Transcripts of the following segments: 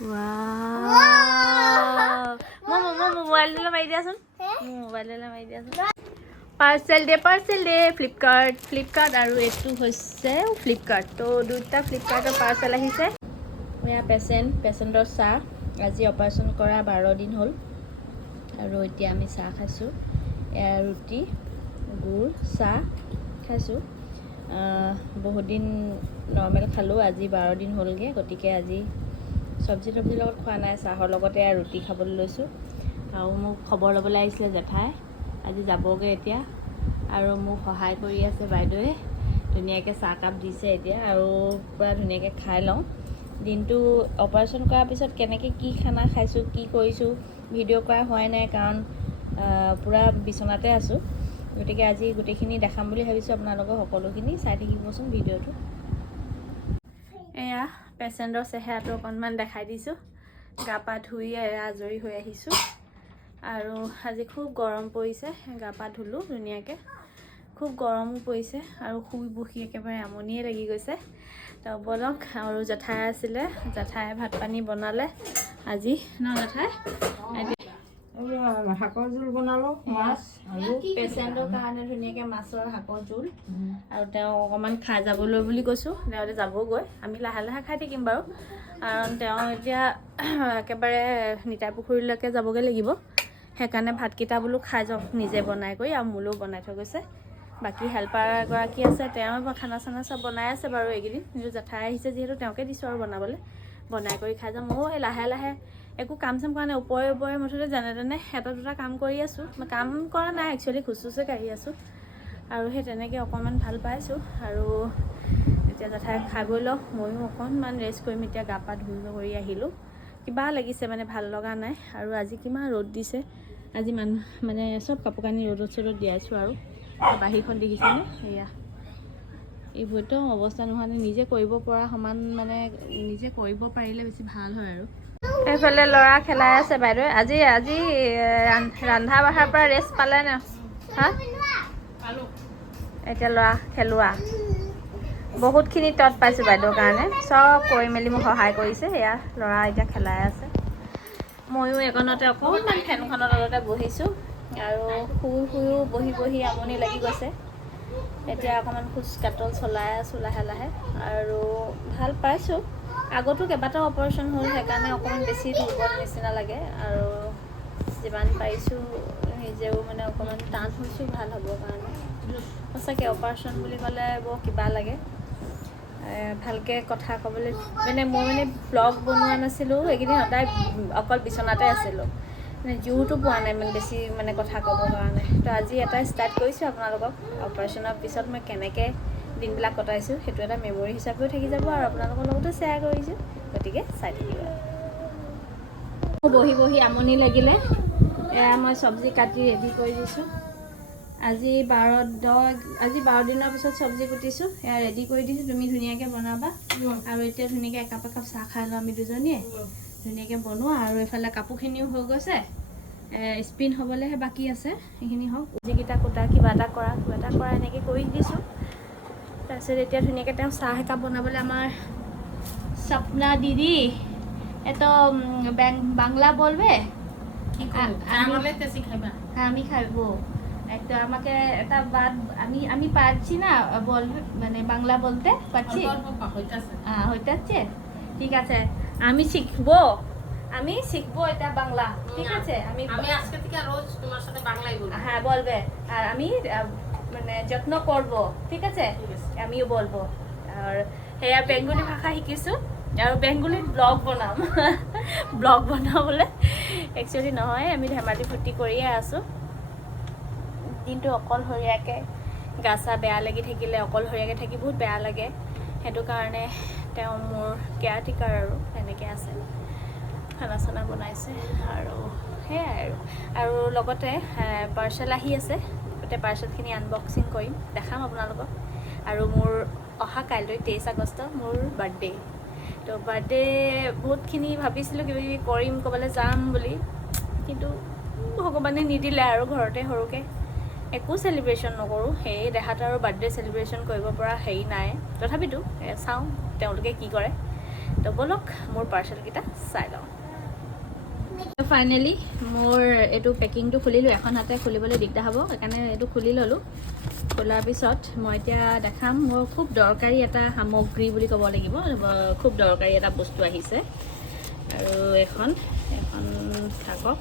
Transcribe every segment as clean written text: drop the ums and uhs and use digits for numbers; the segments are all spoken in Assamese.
Wow. Mama, mobile la mai dia sun. Mobile la mai dia sun. Parcel de Flipkart aru etu hoisse Flipkart. To duita Flipkart parcel ahise. Oya patient sa আজি অপাৰেশন কৰা 12 দিন হল আৰু এতিয়া আমি চাহ খাইছো এয়া ৰুটি গুড় চাহ খাইছো বহুত দিন নৰমাল খালো আজি 12 দিন হলগে গটিকে আজি সবজি লগত খোৱা নাই চাহৰ লগতে ৰুটি খাবলৈ লৈছো আৰু মোক খবৰ লবলৈ আহিছিলে জেঠাই আজি যাবগে এতিয়া আৰু মোক সহায় কৰি আছে বাইদেৱে ধুনিয়াকে চাহ কাপ দিছে এতিয়া আৰু পুৰা ধুনিয়াকে খাই লওঁ দিনটো অপাৰেশন কৰাৰ পিছত কেনেকে কি খানা খাইছো কি কৰিছো ভিডিও কৰা হোৱাই নাই কাৰণ পুৰা বিছনাতে আছো গটিকে আজি গুটেখিনি দেখাম বুলি ভাবিছো আপোনালোকক সকলোখিনি চাই থাকিবচোন ভিডিওটো এয়া পেচেণ্টৰ চেহেৰাটো অকনমান দেখাই দিছো গা পা ধুই আজৰি হৈ আহিছো আৰু আজি খুব গৰম পৰিছে গা পা ধুলো ধুনিয়াকে খুব গৰমও পৰিছে আৰু খুব বহি একেবাৰে আমনিয়ে লাগি গৈছে তো বলক আৰু জেঠাই আছিলে জেঠাই ভাত পানী বনালে আজি ন জেঠাই শাকৰ জোল বনালো মাছ আৰু পেচেণ্টৰ কাৰণে ধুনিয়াকে মাছৰ শাকৰ জোল আৰু তেওঁ অকমান খাই যাবলৈ বুলি কৈছো তেওঁতে যাবগৈ আমি লাহে লাহে খাই থাকিম বাৰু কাৰণ তেওঁ এতিয়া একেবাৰে নিতাই পুখুৰীলৈকে যাবগে লাগিব হেকাৰণে ভাতকিটা বুলো খাই যাওক নিজে বনাই কৰি আৰু মুলো বনাই থৈ গৈছে বাকি হেল্পাৰ গৰাকী আছে তেওঁ খানা চানা সব বনাই আছে বাৰু এগিদিন নিজৰ জেঠাই আহিছে যেহেতু তেওঁকে দিছো আৰু বনাবলৈ বনাই কৰি খাই যাম মই লাহে লাহে একো কাম চাম কৰা নাই ওপৰে মুঠতে জানে এটা দুটা কাম কৰি আছো কাম কৰা নাই একচুয়ালি খুচুচে কাঢ়ি আছো আৰু হে তেনেকে অকমান ভাল পাইছো আৰু এতিয়া জেঠাই খাই গৈ লও ময়ো অকনমান ৰেষ্ট কৰিম এতিয়া গা পা ধুই কৰি আহিলো কিবা লাগিছে মানে ভাল লগা নাই আৰু আজি কিমান ৰ'দ দিছে আজি মানে সব কাপোৰ কানি ৰ'দত দিয়াইছো আৰু বাহিৰখন দেখিছেনে এয়া এইবোৰতো অৱস্থা নোহোৱানে নিজে কৰিব পৰা সমান মানে নিজে কৰিব পাৰিলে বেছি ভাল হয় আৰু এফালে লৰা খেলাই আছে বাইদেউ আজি ৰন্ধা বঢ়াৰ পৰা ৰেষ্ট পালে না হা পালো এতিয়া লৰা খেলুৱা বহুতখিনি তত পাইছো বাইদেউৰ কাৰণে সব কৰি মেলি মোক সহায় কৰিছে এয়া লৰা এতিয়া খেলাই আছে ময়ো একনতে অকণমান ফেনখনৰ তলতে বহিছো আৰু শুই বহি আমনি লাগি গৈছে এতিয়া অকমান খুচ কাটল চলাই আছো লাহে লাহে আৰু ভাল পাইছো আগতো কেবাটাও অপাৰেশন হ'ল হেকাৰণে অকমান বেছি দুৰ্বল নিচিনা লাগে আৰু যিমান পাইছো নিজেও মানে অকমান টান হৈছো ভাল হ'ব কাৰণে সঁচাকে অপাৰেশন বুলি ক'লে বৰ কিবা লাগে ভালকে কথা ক'বলৈ মানে মই মানে ব্লগ বনোৱা নাছিলো একেদিন সদায় অকল বিছনাতে আছিলো মানে জোৰটো পোৱা নাই মানে বেছি মানে কথা ক'ব কাৰণে তো আজি এটা ষ্টাৰ্ট কৰিছো আপোনালোকক অপাৰেশনৰ পিছত মই কেনেকে দিনবিলাক কটাইছো সেইটো এটা মেমৰি হিচাপেও থাকি যাব আৰু আপোনালোকৰ লগতো শ্বেয়াৰ কৰিছো গতিকে চাই থাকিব বহি আমনি লাগিলে এয়া মই সবজি কাটি ৰেডি কৰি দিছো আজি 12 দিনৰ পিছত সবজি কুটিছো এয়া ৰেডি কৰি দিছো তুমি ধুনিয়াকে বনাবা আৰু এতিয়া ধুনিয়াকে একাপ চাহ খাই লওঁ আমি দুজনীয়ে ধুনিয়াকে বনোৱা আৰু এফালে কাপোৰখিনিও হৈ গৈছে স্পিন হ'বলেহে বাকি আছে এইখিনি হওক যিকিটা কুটা কিবা এটা কৰা এনেকে কৰি দিছো তাৰপিছত এতিয়া ধুনিয়াকে তেওঁ চাহ একাপ বনাবলৈ আমাৰ सपना दीदी এত বাংলা বলবে কি করব আমালে তে শিখাইবা আমি খাইবো একটা আমাকে এটা বাদ আমি পারছি না বল মানে বাংলা বলতে পারছি হইতাছে ঠিক আছে আমি শিখবো এটা বাংলা ঠিক আছে আমি আজকে থেকে রোজ তোমার সাথে বাংলাই বলবো হ্যাঁ বলবে আর আমি মানে যত্ন করব ঠিক আছে আমিও বলবো আর হেয়া বেঙ্গলি ভাষা শিকিছো আৰু বেঙ্গলিত ব্লগ বনাবলে একচুয়ালি নহয় আমি ধেমালি ফুটি কৰিয়ে আছো দিনটো অকলহৰীয়াকে গাছা বেয়া লাগি থাকিলে অকলহৰীয়াকে থাকি বহুত বেয়া লাগে হেতু কাৰণে তেওঁ মোৰ কেয়াৰটেকাৰ আৰু এনেকে আছে খানা চানা বনাইছে আৰু হে আৰু লগতে পাৰ্সেল আহি আছে গতে পাৰ্সেলখিনি আনবক্সিং কৰিম দেখাম আপোনালোকক আৰু মোৰ অহা কাইলৈ 23 আগষ্ট মোৰ বাৰ্থডে তো বাৰ্থডে বহুতখিনি ভাবিছিলো কিবা কিবি কৰিম ক'বলৈ যাম বুলি কিন্তু ভগৱানে নিদিলে আৰু ঘৰতে সৰুকে একো সেলিব্ৰেশন নকৰো সেই দেহাত আৰু বাৰ্থডে সেলিব্ৰেশন কৰিব পৰা হেই নাই তথাপিতো চাও তেওঁলোকে কি কৰে তো বলক মোৰ পাৰ্চেলকেইটা চাই লওঁ ফাইনেলি মোৰ এইটো পেকিংটো খুলিলোঁ এখন হাতে খুলিবলৈ দিগদাৰ হ'ব সেইকাৰণে এইটো খুলি ল'লোঁ খোলাৰ পিছত মই এতিয়া দেখাম মোৰ খুব দৰকাৰী এটা সামগ্ৰী বুলি ক'ব লাগিব খুব দৰকাৰী এটা বস্তু আহিছে আৰু এখন থাকক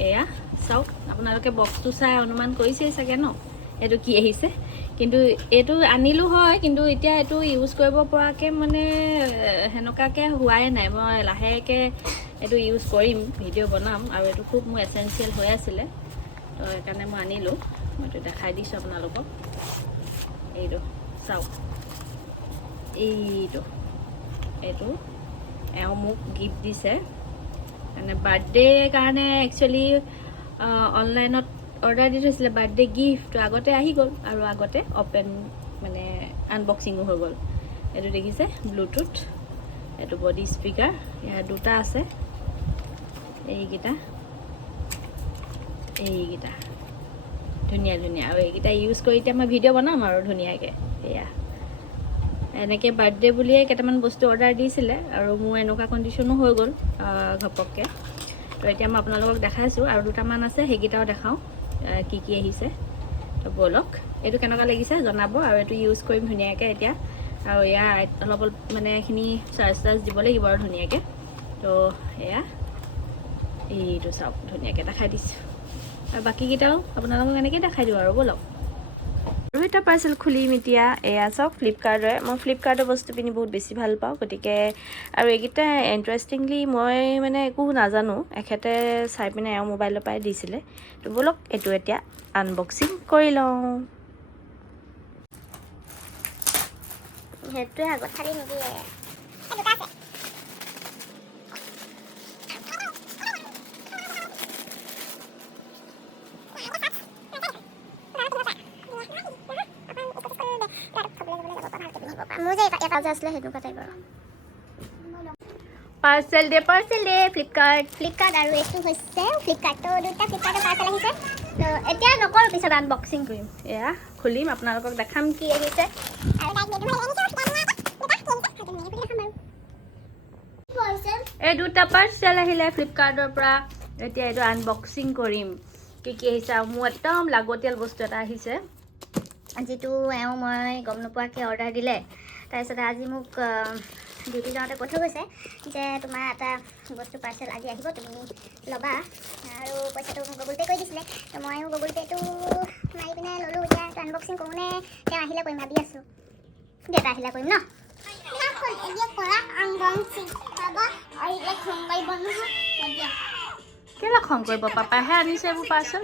এয়া চাওক আপোনালোকে বক্সটো চাই অনুমান কৰিছেই চাগে ন এইটো কি আহিছে কিন্তু এইটো আনিলোঁ হয় কিন্তু এতিয়া এইটো ইউজ কৰিব পৰাকৈ মানে সেনেকুৱাকৈ হোৱাই নাই মই লাহেকৈ এইটো ইউজ কৰিম ভিডিঅ' বনাম আৰু এইটো খুব মোৰ এচেঞ্চিয়েল হৈ আছিলে তো সেইকাৰণে মই আনিলোঁ মই এইটো দেখাই দিছোঁ আপোনালোকক এইটো চাওক এইটো এওঁ মোক গিফ্ট দিছে মানে বাৰ্থডেৰ কাৰণে একচুৱেলি অনলাইনত অৰ্ডাৰ দি থৈছিলে বাৰ্থডে গিফ্ট আগতে আহি গ'ল আৰু আগতে অপেন মানে আনবক্সিঙো হৈ গ'ল এইটো দেখিছে ব্লুটুথ এইটো বডি স্পীকাৰ ইয়াৰ দুটা আছে এইকেইটা ধুনীয়া আৰু এইকেইটা ইউজ কৰি এতিয়া মই ভিডিঅ' বনাম আৰু ধুনীয়াকৈ এয়া এনেকৈ বাৰ্থডে বুলিয়ে কেইটামান বস্তু অৰ্ডাৰ দিছিলে আৰু মোৰ এনেকুৱা কণ্ডিশ্যনো হৈ গ'ল ঘপককৈ তো এতিয়া মই আপোনালোকক দেখাইছোঁ আৰু দুটামান আছে সেইকেইটাও দেখাওঁ কি আহিছে তো ব'লক এইটো কেনেকুৱা লাগিছে জনাব আৰু এইটো ইউজ কৰিম ধুনীয়াকৈ এতিয়া আৰু ইয়াৰ অলপ মানে এইখিনি চাৰ্জ দিব লাগিব আৰু ধুনীয়াকৈ তো এয়া এইটো চাওক ধুনীয়াকৈ দেখাই দিছোঁ আৰু বাকীকেইটাও আপোনালোকক এনেকৈ দেখাই দিওঁ আৰু ব'লক আৰু এটা পাৰ্চেল খুলিম এতিয়া এয়া চাওক ফ্লিপকাৰ্টৰে মই ফ্লিপকাৰ্টৰ বস্তু পিন্ধি বহুত বেছি ভাল পাওঁ গতিকে আৰু এইকেইটা ইণ্টাৰেষ্টিংলি মই মানে একো নাজানো এখেতে চাই পিনে এওঁ মোবাইলৰ পৰাই দিছিলে তো ব'লক এইটো এতিয়া আনবক্সিং কৰি লওঁ সেইটোৱে আগত খালি নিদিয়ে আছিলে সেনেকুৱা টাইপ আৰু পাৰ্চেল দে ফ্লিপকাৰ্ট আৰু এইটো হৈছে ফ্লিপকাৰ্টৰ দুটা ফ্লিপকাৰ্টৰ পাৰ্চেল আহিছে তো এতিয়া নকৰোঁ পিছত আনবক্সিং কৰিম এয়া খুলিম আপোনালোকক দেখাম কি আহিছে এই দুটা পাৰ্চেল আহিলে ফ্লিপকাৰ্টৰ পৰা এতিয়া এইটো আনবক্সিং কৰিম কি আহিছে আৰু মোৰ একদম লাগতিয়াল বস্তু এটা আহিছে যিটো এওঁ মই গম নোপোৱাকৈ অৰ্ডাৰ দিলে তাৰপিছতে আজি মোক ডিউটি যাওঁতে কৈ থৈ গৈছে যে তোমাৰ এটা বস্তু পাৰ্চেল আজি আহিব তুমি ল'বা আৰু পইচাটো মোক গুগল পে' কৰি দিছিলে তো ময়ো গুগল পে'টো মাৰি পিনে ল'লোঁ এতিয়া এইটো আনবক্সিং কৰোঁনে তেওঁ আহিলে কৰিম ভাবি আছোঁ দেউতা আহিলে কৰিম ন কেলৈ খং কৰিব পাপাহে আনিছে এইবোৰ পাৰ্চেল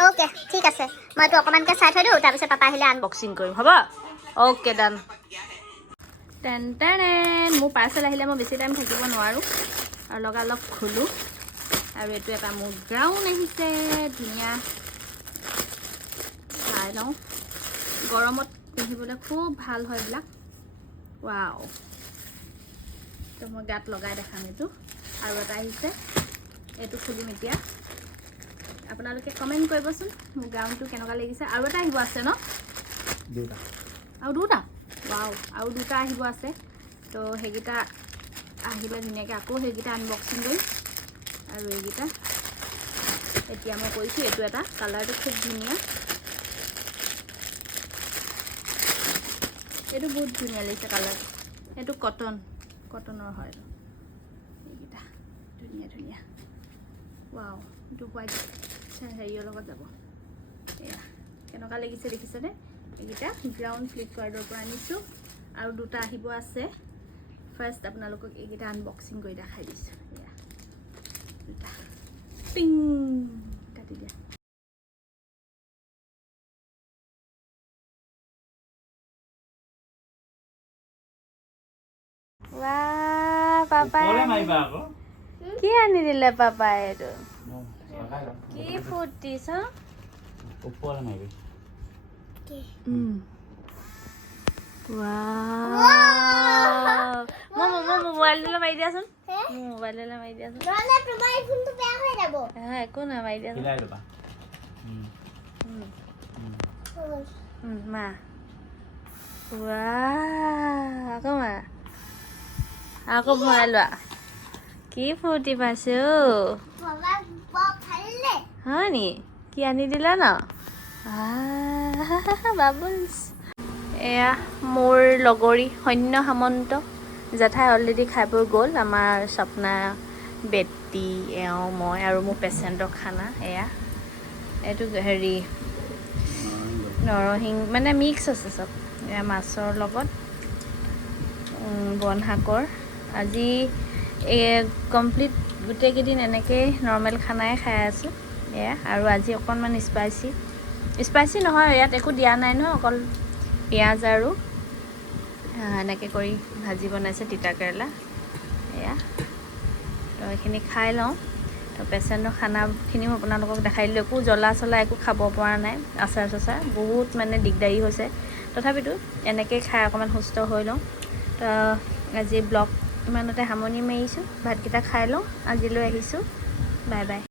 ओके ठीक আছে মই তো অকমানকৈ চাই থৈ দিওঁ তাৰপিছত পাপা আহিলে আনবক্সিং কৰিম হ'ব ओके ডান টেন মোৰ পাৰ্চেল আহিলে মই বেছি টাইম থাকিব নোৱাৰোঁ আৰু লগালগ খোলোঁ আৰু এইটো এটা মোৰ গ্ৰাউণ্ড আহিছে ধুনীয়া চাই লওঁ গৰমত পিন্ধিবলৈ খুব ভাল হয় এইবিলাক ৱাও তো মই গাত লগাই দেখাম এইটো আৰু এটা আহিছে এইটো খুলিম এতিয়া আপোনালোকে কমেণ্ট কৰিবচোন মোৰ গ্ৰাউণ্ডটো কেনেকুৱা লাগিছে আৰু এটা আহিব আছে ন দুটা ৱাও আৰু দুটা আহিব আছে তো সেইকেইটা আহিলে ধুনীয়াকৈ আকৌ সেইকেইটা আনবক্সিং কৰিম আৰু এইকেইটা এতিয়া মই কৰিছোঁ এইটো এটা কালাৰটো খুব ধুনীয়া এইটো বহুত ধুনীয়া লাগিছে কালাৰটো এইটো কটনৰ হয় এইকেইটা ধুনীয়া ৱাও এইটো হোৱাইট হেৰিৰ লগত যাব এয়া কেনেকুৱা লাগিছে দেখিছেনে এইকেইটা গ্ৰাউণ্ড ফ্লিপকাৰ্টৰ পৰা আনিছোঁ আৰু দুটা আহিব আছে ফাৰ্ষ্ট আপোনালোকক এইকেইটা আনবক্সিং কৰি দেখাই দিছোঁ এয়া দুটা পিং কাটি দিয়া পাপাই ওপৰলে মাৰিবা আকৌ কি আনি দিলে পাপাই এইটো লগাই লওঁ। কি ফুটিছ ওপৰলে মাৰিবি মোৰ মোবাইলটোলৈ মাৰি দিয়াচোন মোৰ মোবাইললৈ মাৰি দিয়াচোন একো নাই মাৰি দিয়াচোন হিলাই ল'বা মা আকৌ মা আকৌ ভৰাই লোৱা কি ফূৰ্তি পাইছে হয় নি কি আনি দিলা ন বাবুলছ এয়া মোৰ লগৰী সৈন্য সামন্ত জেঠাই অলৰেডি খাই বৈ গ'ল আমাৰ স্বপ্না বেটি এওঁ মই আৰু মোৰ পেচেণ্টৰ খানা এয়া এইটো হেৰি নৰসিংহ মানে মিক্স আছে চব এয়া মাছৰ লগত বন শাকৰ আজি কমপ্লিট গোটেইকেইদিন এনেকেই নৰ্মেল খানাই খাই আছোঁ এয়া আৰু আজি অকণমান স্পাইচি নহয় ইয়াত একো দিয়া নাই ন অকল পিঁয়াজ আৰু এনেকৈ কৰি ভাজি বনাইছে তিতা কেৰেলা এয়া তো এইখিনি খাই লওঁ তো পেচেণ্টৰ খানাখিনিও আপোনালোকক দেখাই দিলোঁ একো জ্বলা চলা একো খাব পৰা নাই আচাৰ চাচাৰ বহুত মানে দিগদাৰী হৈছে তথাপিতো এনেকৈ খাই অকণমান সুস্থ হৈ লওঁ তো আজি ব্লগ ইমানতে সামৰণি মাৰিছোঁ ভাতকেইটা খাই লওঁ আজিলৈ আহিছোঁ বাই বাই